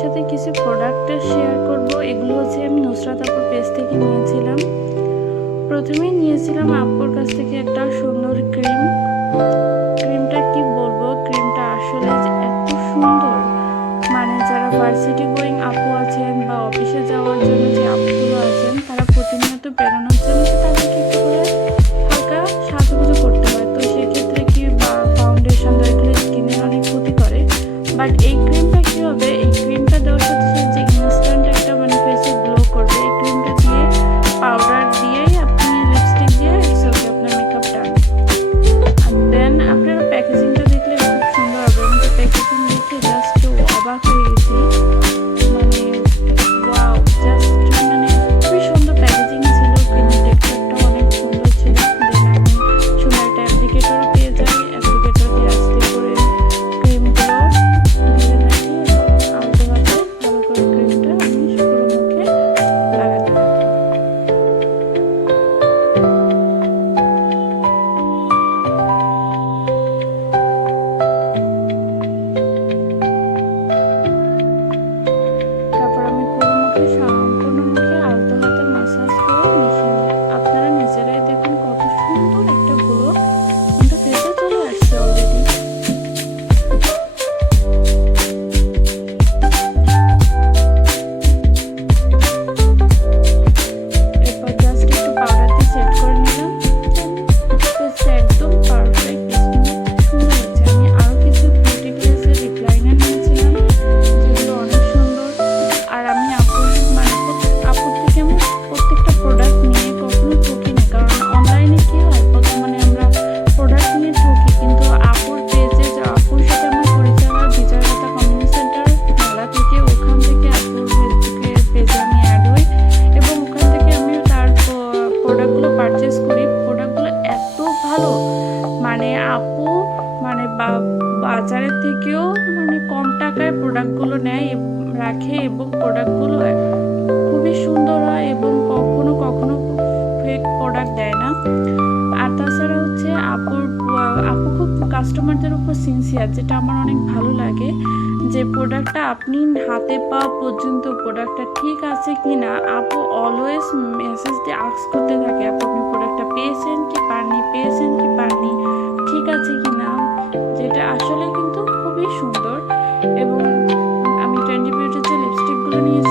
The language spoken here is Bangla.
সাথে কিছু প্রোডাক্ট শেয়ার করব। এগুলো হচ্ছে আমি নুসরাত আপুর পেজ থেকে নিয়েছিলাম। প্রথমেই নিয়েছিলাম আপুর কাছ থেকে একটা সুন্দর ক্রিমটা কি বলবো, ক্রিমটা আসলে যে এত সুন্দর, মানে যারা ভার্সিটি গোয়িং আপু আছেন বা অফিসে যাওয়ার জন্য যে আপুগুলো আছেন, তারা প্রতিনিয়ত বেরোনোর জন্য তাদেরকে একটু করে হালকা সাজুগুজু করতে হয়। তো সেক্ষেত্রে কি বা ফাউন্ডেশন দেওয়া এগুলো স্কিনের অনেক ক্ষতি করে। বাট এই ক্রিমটা কী হবে, এই ক্রিমটা দেওয়ার সাথে সাথে যে ইনস্ট্যান্ট একটা মানে ফেসে গ্লো করবে, এই ক্রিমটা দিয়ে পাউডার দিয়েই আপনি লিপস্টিক দিয়ে একসাথে আপনার মেকআপ ডান। আর দেন আপনারা প্যাকেজিংটা দেখলে খুব সুন্দর হবে। আমি তো প্যাকেজিং দেখে জাস্ট অবাক হয়ে গেছি, মানে ওয়াও, জাস্ট মানে খুবই সুন্দর প্যাকেজিং ছিল। ক্রিমের টেক্সচারটাও অনেক সুন্দর ছিল। দেন আমি সুন্দর একটা অ্যাপ্লিকেটরও পেয়ে যাই, অ্যাপ্লিকেটর দিয়ে আস্তে করে ক্রিমগুলো ঢেলে রাখি এবং আলতো হাতে ভালো করে ক্রিমটা আমি পুরো মুখে লাগাতে থাকি। তারপর আমি সম্পূর্ণ মুখে আলতো হাতে মাসাজ করে মিশিয়ে নিই। আপনারা নিজেরাই দেখুন কত সুন্দর একটা গ্লো কিন্তু ফেসে চলে আসছে অলরেডি। এরপর জাস্ট একটু পাউডার দিয়ে সেট করে নিলাম। ফেসটা একদম পারফেক্ট সুন্দর হচ্ছে। আমি আরও কিছু বিউটি প্লেসের লিপ লাইনার নিয়েছিলাম, যেগুলো অনেক সুন্দর। আর আমি আপুর থেকে আমি প্রত্যেকটা প্রোডাক্ট নিয়ে কখনো ঠকিনি, কারণ অনলাইনে কী হয়, মানে আমরা প্রোডাক্ট নিয়ে ঠকি, কিন্তু আপুর পেজে আপুর সাথে আমার পরিচয় হয় বিজয়লতা কমিউনিটি সেন্টার মেলা থেকে। ওখান থেকে আপুর ফেসবুকের পেজে আমি অ্যাড হই এবং ওখান থেকে আমি তার প্রোডাক্টগুলো পারচেস করি। প্রোডাক্টগুলো এত ভালো, মানে আপু মানে বাজারের থেকেও মানে কম টাকায় প্রোডাক্টগুলো নেয় রাখে এবং প্রোডাক্টগুলো খুবই সুন্দর হয় এবং কখনো কখনো ফেক প্রোডাক্ট দেয় না। আর তাছাড়া হচ্ছে আপু খুব কাস্টমারদের উপর সিনসিয়ার, যেটা আমার অনেক ভালো লাগে। যে প্রোডাক্টটা আপনি হাতে পাওয়া পর্যন্ত প্রোডাক্টটা ঠিক আছে কি না, আপু অলওয়েজ মেসেজ দিয়ে আস্ক করতে থাকে, আপনি প্রোডাক্টটা পেয়েছেন কি পাননি, ঠিক আছে কি না, যেটা আসলে কিন্তু খুবই সুন্দর। এবং আমি ট্রেন্ডি বিউটির যে লিপস্টিকগুলো নিয়েছি